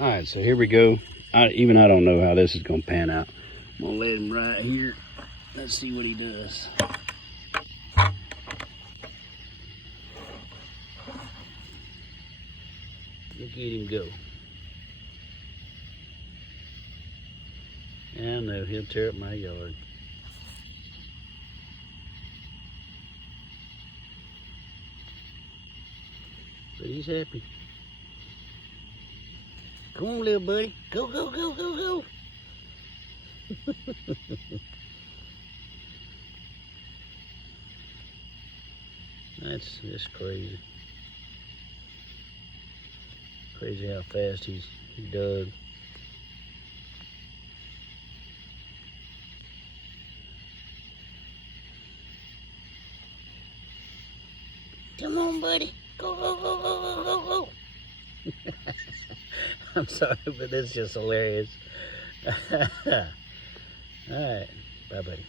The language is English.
All right, so here we go. Even I don't know how this is gonna pan out. I'm gonna let him right here. Let's see what he does. Look at him go. I know, he'll tear up my yard. But he's happy. Come on, little buddy. Go, go, go, go, go. That's crazy. Crazy how fast he dug. Come on, buddy. Go, go, go, go, go, go, go. I'm sorry, but that's just hilarious. All right. Bye, buddy.